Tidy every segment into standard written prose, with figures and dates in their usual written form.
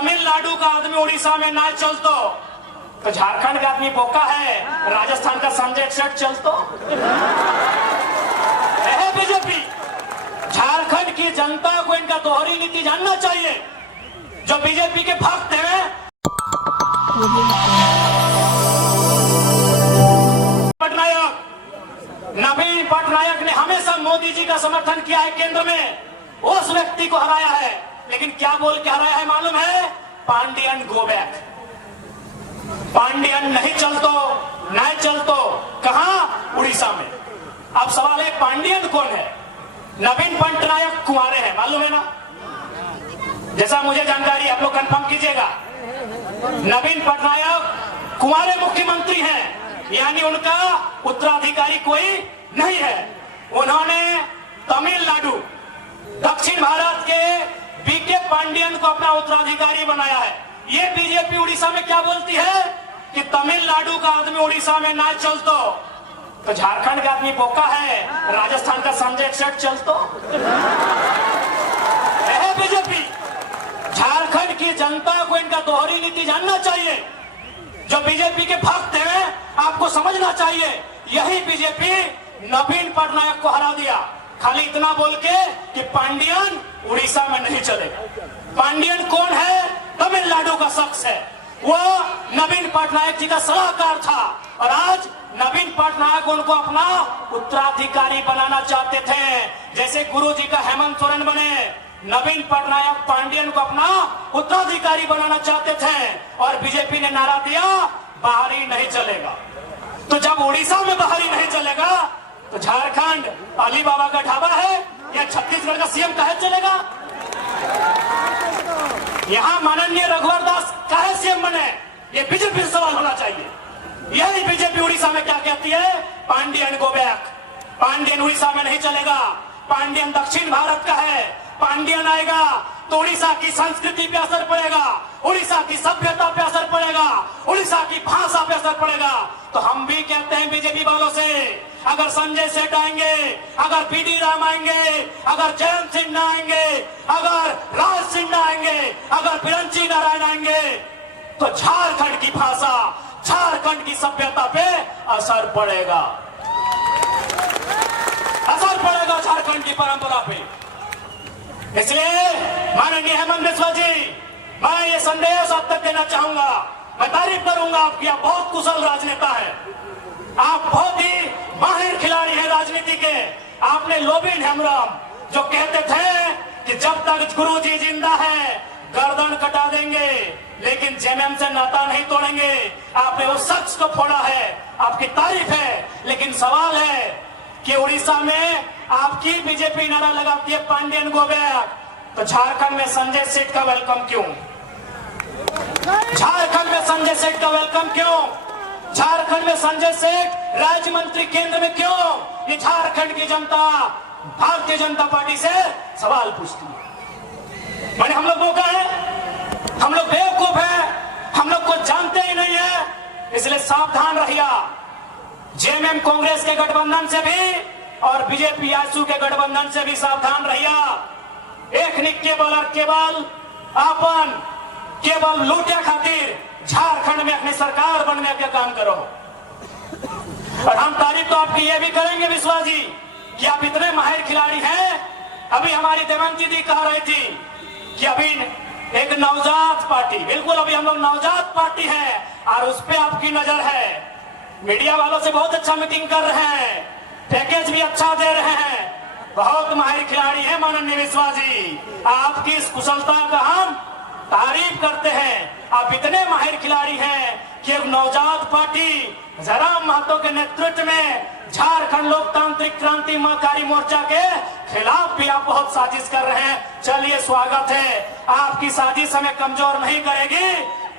तमिलनाडु का आदमी उड़ीसा में ना चलतो तो झारखंड का आदमी बोका है, राजस्थान का संजय सेठ चलतो है। बीजेपी झारखंड की जनता को इनका दोहरी नीति जानना चाहिए। जो बीजेपी के भक्त हैं, नवीन पटनायक ने हमेशा मोदी जी का समर्थन किया है, केंद्र में उस व्यक्ति को हराया है, लेकिन क्या बोल के हराया है मालूम है? Pandian go back. पांडियन नहीं चलतो, नहीं चलतो कहां? उड़ीसा में। अब सवाल है पांडियन कौन है? नवीन पटनायक कुंवारे हैं, मालूम है ना? जैसा मुझे जानकारी, आप लोग कंफर्म कीजिएगा। नवीन पटनायक कुंवारे मुख्यमंत्री हैं, यानी उनका उत्तराधिकारी कोई नहीं है। उन्होंने तमिलनाडु, दक्षिण भारत के बीके पांडियन को अपना उत्तराधिकारी बनाया है। ये बीजेपी उड़ीसा में क्या बोलती है कि तमिलनाडु का आदमी उड़ीसा में ना चलतो तो झारखंड का आदमी बोका है, राजस्थान का संजय सेठ चलतो है। बीजेपी झारखंड की जनता को इनका दोहरी नीति जानना चाहिए। जो बीजेपी के भक्त हैं, आपको समझना चाहिए, यही बीजेपी नवीन पटनायक को हरा दिया, खाली इतना बोल के कि पांडियन उड़ीसा में नहीं चलेगा। पांडियन कौन है? तमिलनाडु का शख्स है। वो नवीन पटनायक जी का सलाहकार था और आज नवीन पटनायक उनको अपना उत्तराधिकारी बनाना चाहते थे। जैसे गुरु जी का हेमंत सोरेन बने, नवीन पटनायक पांडियन को अपना उत्तराधिकारी बनाना चाहते थे और बीजेपी ने नारा दिया बाहरी नहीं चलेगा। तो जब उड़ीसा में बाहरी नहीं चलेगा तो झारखंड अली बाबा का ढाबा है या छत्तीसगढ़ का सीएम कहे चलेगा? यहाँ माननीय रघुवर दास कहे सीएम बने? ये बीजेपी से सवाल होना चाहिए। यही बीजेपी उड़ीसा में क्या कहती है? Pandian go back. पांडियन उड़ीसा में नहीं चलेगा। पांडियन दक्षिण भारत का है। पांडियन आएगा तो उड़ीसा की संस्कृति पे असर पड़ेगा, उड़ीसा की सभ्यता पे असर पड़ेगा, उड़ीसा की भाषा पे असर पड़ेगा। तो हम भी कहते हैं बीजेपी वालों से, अगर संजय सेठ आएंगे, अगर पीडी राम आएंगे, अगर जयंत सिन्हा आएंगे, अगर राज सिन्हा आएंगे, अगर बिरंची नारायण आएंगे तो झारखंड की भाषा, झारखंड की सभ्यता पे असर पड़ेगा, असर पड़ेगा झारखंड की परंपरा पे। इसलिए माननीय हेमंत बिस्वा जी, मैं ये संदेश आप तक देना चाहूंगा। मैं तारीफ करूंगा आपकी, आप बहुत कुशल राजनेता है, आप बहुत ही माहिर खिलाड़ी हैं राजनीति के। आपने लोबिन हेमराम जो कहते थे कि जब तक गुरु जी जिंदा है गर्दन कटा देंगे लेकिन जेएमएम से नाता नहीं तोड़ेंगे, आपने उस शख्स को फोड़ा है, आपकी तारीफ है। लेकिन सवाल है कि उड़ीसा में आपकी बीजेपी नारा लगाती है पांडियन गो बैक, तो झारखंड में संजय सेठ का वेलकम क्यों? झारखंड में संजय सेठ का वेलकम क्यों? झारखंड में संजय सेठ राज्य मंत्री केंद्र में क्यों? ये झारखंड की जनता भारतीय जनता पार्टी से सवाल पूछती है। मैंने हम लोग मौका है, हम लोग बेवकूफ है, हम लोग को जानते ही नहीं है, इसलिए सावधान रहिए। जेएमएम कांग्रेस के गठबंधन से भी और बीजेपी आजसू के गठबंधन से भी सावधान रहिए। एक निक केवल अपन केवल लूटिया खातिर झारखंड में अपनी सरकार बनने का काम करो। और हम तारीफ तो आपकी ये भी करेंगे विश्वास जी कि आप इतने माहिर खिलाड़ी हैं। अभी हमारी देवंती दी कह रही थी कि अभी एक नवजात पार्टी, बिल्कुल अभी हम लोग नवजात पार्टी है और उस पर आपकी नजर है। मीडिया वालों से बहुत अच्छा मीटिंग कर रहे हैं, पैकेज भी अच्छा दे रहे हैं, बहुत माहिर खिलाड़ी है माननीय विश्वास जी। आपकी इस कुशलता का हम तारीफ करते हैं। आप इतने माहिर खिलाड़ी हैं कि एक नवजात पार्टी जयराम महतो के नेतृत्व में झारखंड लोकतांत्रिक क्रांतिकारी मोर्चा के खिलाफ भी आप बहुत साजिश कर रहे हैं। चलिए स्वागत है, आपकी साजिश हमें कमजोर नहीं करेगी,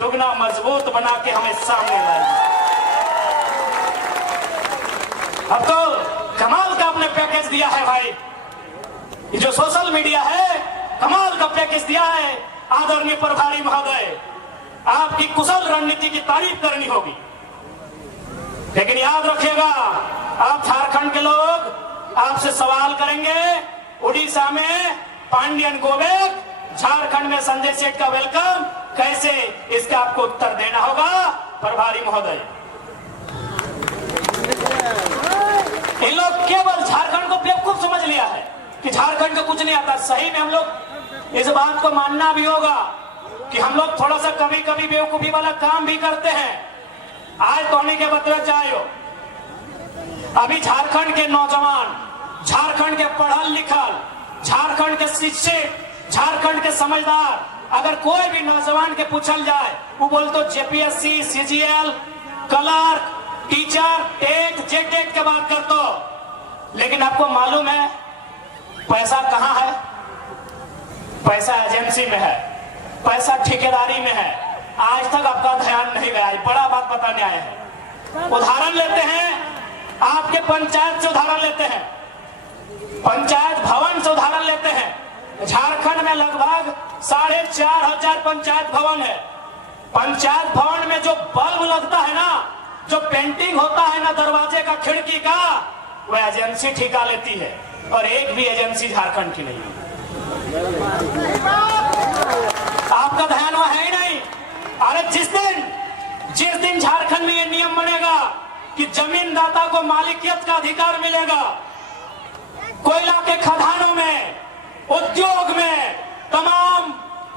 दुगना मजबूत बना के हमें सामने लाएगी। अब तो कमाल का आपने पैकेज दिया है भाई, ये जो सोशल मीडिया है कमाल का पैकेज दिया है। आदरणीय प्रभारी महोदय, आपकी कुशल रणनीति की तारीफ करनी होगी, लेकिन याद रखिएगा आप झारखंड के लोग आपसे सवाल करेंगे, उड़ीसा में पांडियन गो बैक, झारखंड में संजय सेठ का वेलकम कैसे, इसका आपको उत्तर देना होगा प्रभारी महोदय। इन लोग केवल झारखंड को बेवकूफ समझ लिया है कि झारखंड को कुछ नहीं आता। सही में हम लोग इस बात को मानना भी होगा कि हम लोग थोड़ा सा कभी कभी बेवकूफी वाला काम भी करते हैं। आज तोने के बतरत जायो, अभी झारखंड के नौजवान, झारखंड के पढ़ल लिखल, झारखंड के शिक्षित, झारखंड के समझदार, अगर कोई भी नौजवान के पूछल जाए वो बोल तो JPSC, CGL, clerk, teacher, TET, JTET की बात कर दो। लेकिन आपको मालूम है पैसा कहां है? पैसा एजेंसी में है, पैसा ठेकेदारी में है। आज तक आपका ध्यान नहीं गया। बड़ा बात बताने आए हैं। उदाहरण लेते हैं, आपके पंचायत से उदाहरण लेते हैं, पंचायत भवन से उदाहरण लेते हैं। झारखंड में लगभग 4,500 पंचायत भवन है। पंचायत भवन में जो बल्ब लगता है ना, जो पेंटिंग होता है ना दरवाजे का, खिड़की का, वो एजेंसी ठेका लेती है। और एक भी एजेंसी झारखंड की नहीं है। आपका ध्यान वहां है ही नहीं। अरे जिस दिन झारखंड में ये नियम बनेगा कि जमीनदाता को मालिकियत का अधिकार मिलेगा, कोयला के खदानों में, उद्योग में, तमाम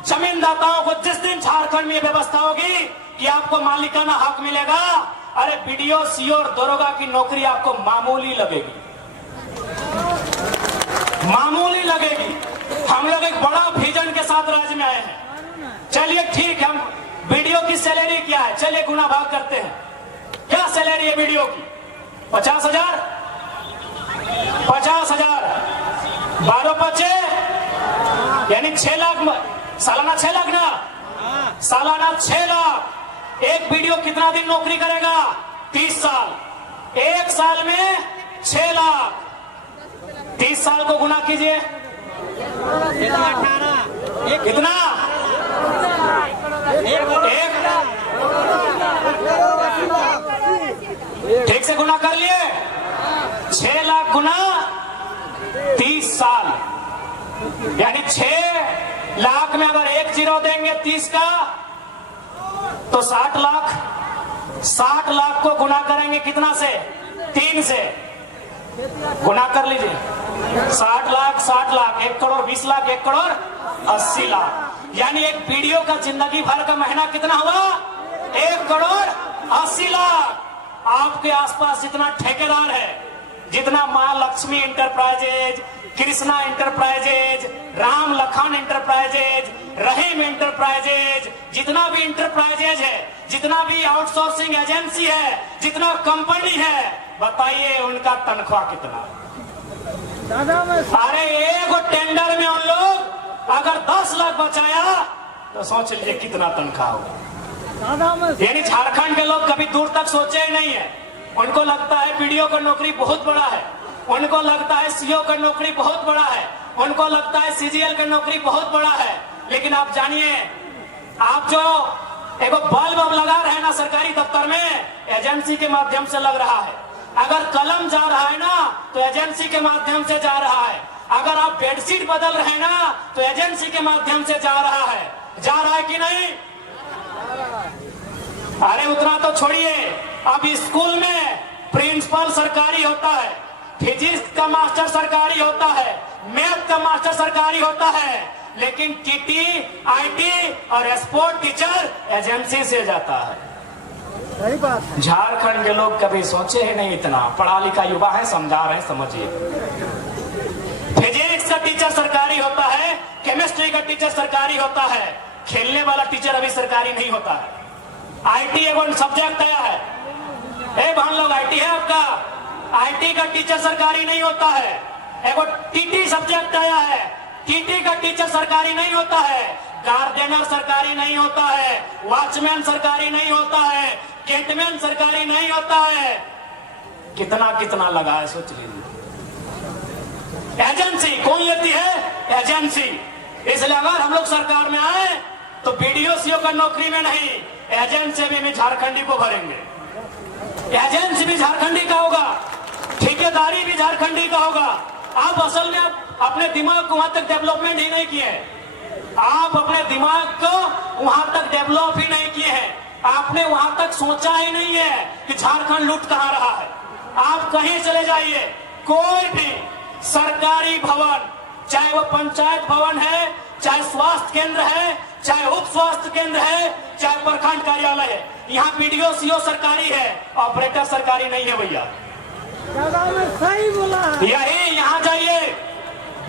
जमीनदाताओं को जिस दिन झारखंड में व्यवस्था होगी कि आपको मालिकाना हक मिलेगा, अरे बीडीओ, सीओ और दरोगा की नौकरी आपको मामूली लगेगी, मामूली लगेगी। हम लोग एक बड़ा विजन के साथ राज्य में आए हैं। चलिए ठीक है, हम बीडीओ की सैलरी क्या है, चलिए गुना भाग करते हैं। क्या सैलरी है बीडीओ की? 50,000, 50,000, 12/5 यानी 6 लाख, सालाना 6 लाख ना, सालाना 6 लाख। एक बीडीओ कितना दिन नौकरी करेगा? 30 साल। एक साल में 6 लाख, 30 साल को गुना कीजिए, कितना? ठीक से गुना कर लिए, 6 लाख गुना 30 साल, यानी 6 लाख में अगर 1 जीरो देंगे 30 का तो 60 लाख। 60 लाख को गुना करेंगे कितना से? 3 से। गुना कर लीजिए, 60 लाख, 60 लाख, 1 करोड़ 20 लाख, 1 करोड़ 80 लाख। यानी एक पीडीओ का जिंदगी भर का महीना कितना हुआ? 1 करोड़ 80 लाख। आपके आसपास जितना ठेकेदार है, जितना मां Lakshmi Enterprises, Krishna Enterprises, Ram Lakhan Enterprises, Rahim Enterprises, जितना भी इंटरप्राइजेज है, जितना भी आउटसोर्सिंग एजेंसी है, जितना कंपनी है, बताइए उनका तनख्वाह कितना? अरे एक टेंडर में उन लोग अगर 10 लाख बचाया तो सोच लीजिए कितना तनख्वाह होगा। यानी झारखंड के लोग कभी दूर तक सोचे ही नहीं है। उनको लगता है बीडीओ का नौकरी बहुत बड़ा है, उनको लगता है सीओ का नौकरी बहुत बड़ा है, उनको लगता है सीजीएल का नौकरी बहुत बड़ा है। लेकिन आप जानिए, आप जो एक बल्ब लगा रहे हैं ना सरकारी दफ्तर में, एजेंसी के माध्यम से लग रहा है। अगर कलम जा रहा है ना तो एजेंसी के माध्यम से जा रहा है। अगर आप बेडशीट बदल रहे हैं ना तो एजेंसी के माध्यम से जा रहा है। जा रहा है कि नहीं? अरे उतना तो छोड़िए, अब स्कूल में प्रिंसिपल सरकारी होता है, फिजिक्स का मास्टर सरकारी होता है, मैथ का मास्टर सरकारी होता है, लेकिन टीटी, आईटी और स्पोर्ट टीचर एजेंसी से जाता है। सही बात है। झारखंड के लोग कभी सोचे ही नहीं इतना। पढ़ा लिखा युवा है, समझा रहे हैं, समझिए। फिजिक्स का टीचर सरकारी होता है, केमिस्ट्री का टीचर सरकारी होता है, खेलने वाला टीचर अभी सरकारी नहीं होता है। आईटी एवं सब्जेक्ट आया है, भान लोग आईटी है आपका, आईटी का टीचर सरकारी नहीं होता है। एगो टीटी सब्जेक्ट आया है, टीटी का टीचर सरकारी नहीं होता है, गार्डनर सरकारी नहीं होता है, वॉचमैन सरकारी नहीं होता है, गेटमैन सरकारी नहीं होता है। कितना कितना लगा है सोच लीजिए। एजेंसी कौन लेती है? एजेंसी। इसलिए अगर हम लोग सरकार में आए तो बीडीओ सीओ का नौकरी में नहीं, एजेंसी में भी झारखंडी को भरेंगे। एजेंसी भी झारखंडी का होगा, ठेकेदारी भी झारखंडी का होगा। आप असल में आप अपने दिमाग को वहां तक डेवलपमेंट ही नहीं किए। आप अपने दिमाग को वहां तक डेवलप ही नहीं किए हैं। आपने वहां तक सोचा ही नहीं है कि झारखंड लूट कहां रहा है। आप कहीं चले जाइए, कोई भी सरकारी भवन, चाहे वो पंचायत भवन है, चाहे स्वास्थ्य केंद्र है, चाहे उप स्वास्थ्य केंद्र है, चाहे प्रखंड कार्यालय है, यहाँ पीडीओ सीओ सरकारी है, ऑपरेटर सरकारी नहीं है भैया। सही बोला। यही यहाँ जाइए,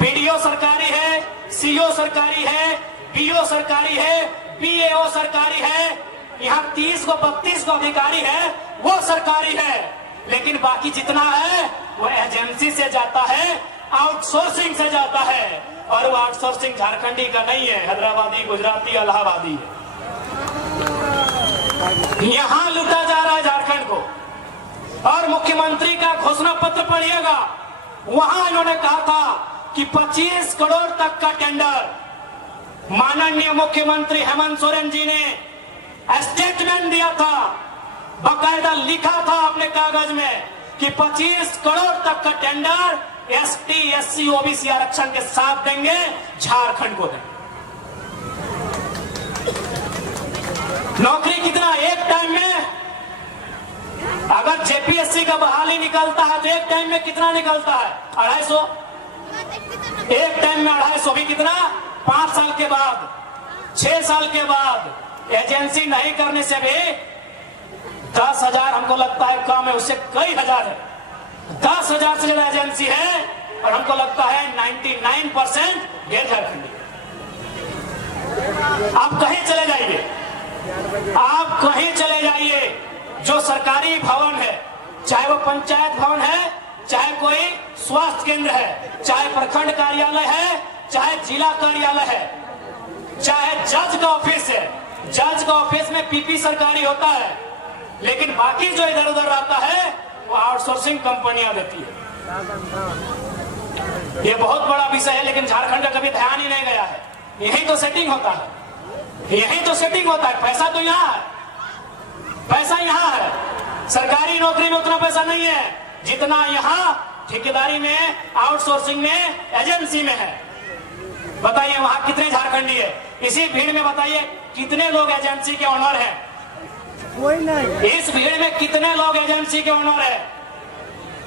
पीडीओ सरकारी है, सीओ सरकारी है, बीओ सरकारी है, बीएओ सरकारी है, यहाँ 30 को 32 को अधिकारी है, वो सरकारी है। लेकिन बाकी जितना है वो एजेंसी से जाता है, आउटसोर्सिंग से जाता है, और वो आउटसोर्सिंग झारखंडी का नहीं है, हैदराबादी, गुजराती, इलाहाबादी है। यहां लूटा जा रहा है झारखंड को। और मुख्यमंत्री का घोषणा पत्र पढ़िएगा, वहां इन्होंने कहा था कि 25 करोड़ तक का टेंडर। माननीय मुख्यमंत्री हेमंत सोरेन जी ने स्टेटमेंट दिया था, बकायदा लिखा था अपने कागज में कि 25 करोड़ तक का टेंडर एसटी, एससी, ओबीसी आरक्षण के साथ देंगे, झारखंड को देंगे। नौकरी कितना एक टाइम में, अगर जेपीएससी का बहाली निकलता है तो एक टाइम में कितना निकलता है? 250। एक टाइम में 250 भी कितना? 5 साल के बाद, 6 साल के बाद। एजेंसी नहीं करने से भी 10,000 हमको लगता है कम है, उससे कई हजार है। 10,000 से ज्यादा एजेंसी है, और हमको लगता है 99% गैर झारखंडी। आप कहीं चले जाइए, आप कहीं चले जाइए, जो सरकारी भवन है, चाहे वो पंचायत भवन है, चाहे कोई स्वास्थ्य केंद्र है, चाहे प्रखंड कार्यालय है, चाहे जिला कार्यालय है, चाहे जज का ऑफिस है, जज का ऑफिस में पीपी सरकारी होता है, लेकिन बाकी जो इधर उधर रहता है वो आउटसोर्सिंग कंपनियां देती है। ये बहुत बड़ा विषय है, लेकिन झारखंड का कभी ध्यान ही नहीं गया है। यही तो सेटिंग होता है, यही तो सेटिंग होता है। पैसा तो यहाँ है, पैसा यहाँ है। सरकारी नौकरी में उतना पैसा नहीं है जितना यहाँ ठेकेदारी में, आउटसोर्सिंग में, एजेंसी में है। बताइए वहां कितने झारखंडी है? इसी भीड़ में बताइए कितने लोग एजेंसी के ओनर हैं? कोई नहीं। इस भीड़ में कितने लोग एजेंसी के ओनर है?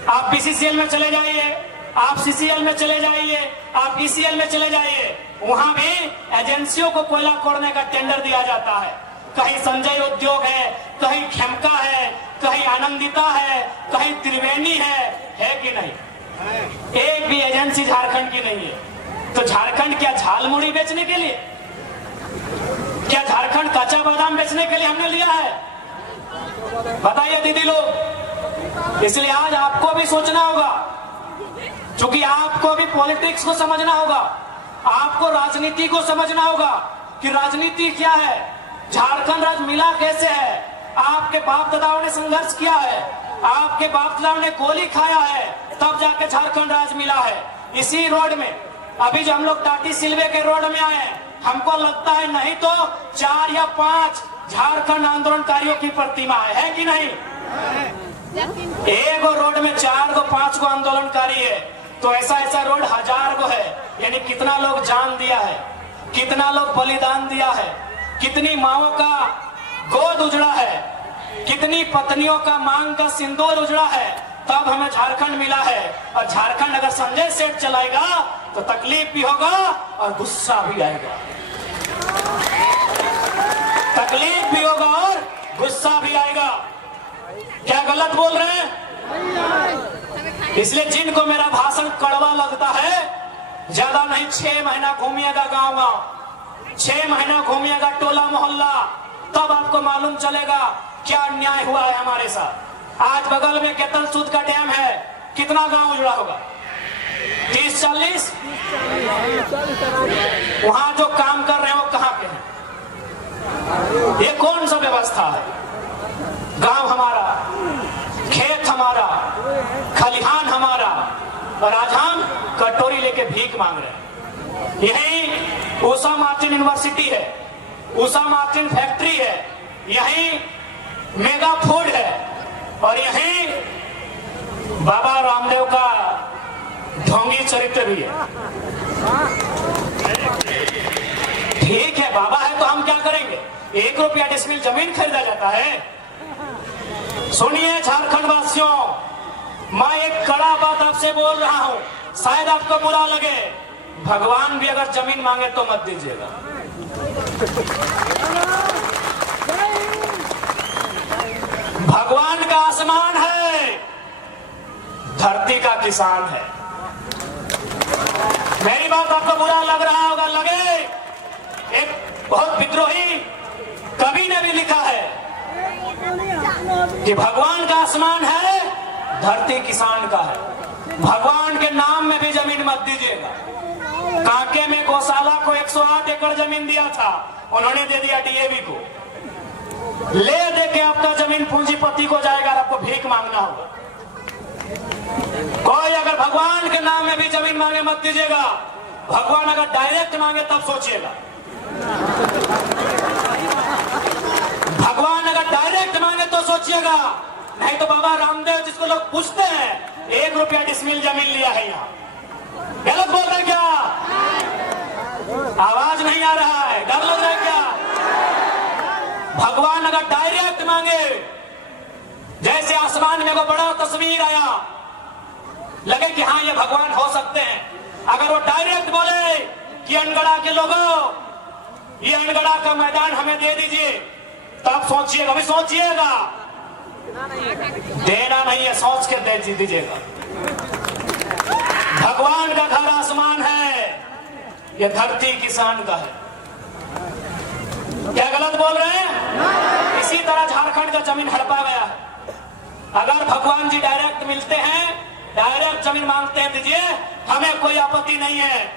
आप बीसीसीएल में चले जाइए, आप सीसीएल में चले जाइए, आप ईसीएल में चले जाइए, वहां भी एजेंसियों को कोयला खोदने का टेंडर दिया जाता है। कहीं संजय उद्योग है, कहीं खेमका है, कहीं आनंदिता है, कहीं त्रिवेणी है कि नहीं? एक भी एजेंसी झारखंड की नहीं है। तो झारखंड क्या झालमुड़ी बेचने के लिए, क्या झारखंड कच्चा बादाम बेचने के लिए हमने लिया है? बताइए दीदी लोग। इसलिए आज आपको भी सोचना होगा, क्योंकि आपको भी पॉलिटिक्स को समझना होगा, आपको राजनीति को समझना होगा कि राजनीति क्या है, झारखंड राज्य मिला कैसे है। आपके बाप दादाओं ने संघर्ष किया है, आपके बाप दादाओं ने गोली खाया है, तब जाके झारखंड राज्य मिला है। इसी रोड में अभी जो हम लोग टाटी सिलवे के रोड में आए हैं, हमको लगता है नहीं तो 4 या 5 झारखंड आंदोलनकारियों की प्रतिमा है कि नहीं? एक रोड में 4 को 5 को आंदोलनकारी है, तो ऐसा ऐसा रोड 1000 को है। यानी कितना लोग जान दिया है, कितना लोग बलिदान दिया है, कितनी माओं का गोद उजड़ा है, कितनी पत्नियों का मांग का सिंदूर उजड़ा है, तब हमें झारखंड मिला है। और झारखंड अगर संजय सेठ चलाएगा तो तकलीफ भी होगा और गुस्सा भी आएगा, तकलीफ भी होगा और गुस्सा भी आएगा। क्या गलत बोल रहे हैं? इसलिए जिनको मेरा भाषण कड़वा लगता है, ज्यादा नहीं 6 महीना घूमिएगा गांव गांव, 6 महीना घूमिएगा टोला मोहल्ला, तब आपको मालूम चलेगा क्या अन्याय हुआ है हमारे साथ। आज बगल में केतल सूद का डैम है, कितना गांव उजड़ा होगा? 30-40। वहां जो काम कर रहे हैं वो कहां के हैं? ये कौन सा व्यवस्था है? गांव हमारा, खेत हमारा, खलिहान हमारा, और आज हम कटोरी लेके भीख मांग रहे हैं। यही उषा मार्टिन यूनिवर्सिटी है, उषा मार्टिन फैक्ट्री है, यही मेगा फूड है, और यही बाबा रामदेव का ढोंगी चरित्र भी है। ठीक है, बाबा है तो हम क्या करेंगे? 1 रुपया डिसमिल जमीन खरीदा जाता है? सुनिए झारखंड वासियों, मैं एक कड़ा बात आपसे बोल रहा हूं, शायद आपको बुरा लगे, भगवान भी अगर जमीन मांगे तो मत दीजिएगा। भगवान का आसमान है, धरती का किसान है। मेरी बात आपको बुरा लग रहा होगा, लगे, एक बहुत विद्रोही कवि ने भी लिखा है कि भगवान का आसमान है, धरती किसान का है। भगवान के नाम में भी जमीन मत दीजिएगा। कांके में गौशाला को 108 एकड़ जमीन दिया था, उन्होंने दे दिया डीएवी को। ले दे के आपका जमीन पूंजीपति को जाएगा और आपको भीख मांगना होगा। कोई अगर भगवान के नाम में भी जमीन मांगे मत दीजिएगा। भगवान अगर डायरेक्ट मांगे तब सोचिएगा। भगवान अगर डायरेक्ट मांगे तो सोचिएगा, नहीं तो बाबा रामदेव जिसको लोग पूछते हैं 1 रुपया डिसमिल जमीन लिया है, यहाँ गलत बोल रहे क्या? आवाज नहीं आ रहा है, डर लग रहा है क्या? भगवान अगर डायरेक्ट मांगे, जैसे आसमान में को बड़ा तस्वीर आया, लगे कि हाँ ये भगवान हो सकते हैं, अगर वो डायरेक्ट बोले कि अनगढ़ा के लोगों ये अनगढ़ा का मैदान हमें दे दीजिए, तब सोचिएगा, भी सोचिएगा। देना नहीं है, सोच के दे दीजिएगा। भगवान का घर आसमान है, ये धरती किसान का है। क्या गलत बोल रहे हैं? इसी तरह झारखंड का जमीन हड़पा गया है। अगर भगवान जी डायरेक्ट मिलते हैं, डायरेक्ट जमीन मांगते हैं, दीजिए, हमें कोई आपत्ति नहीं है।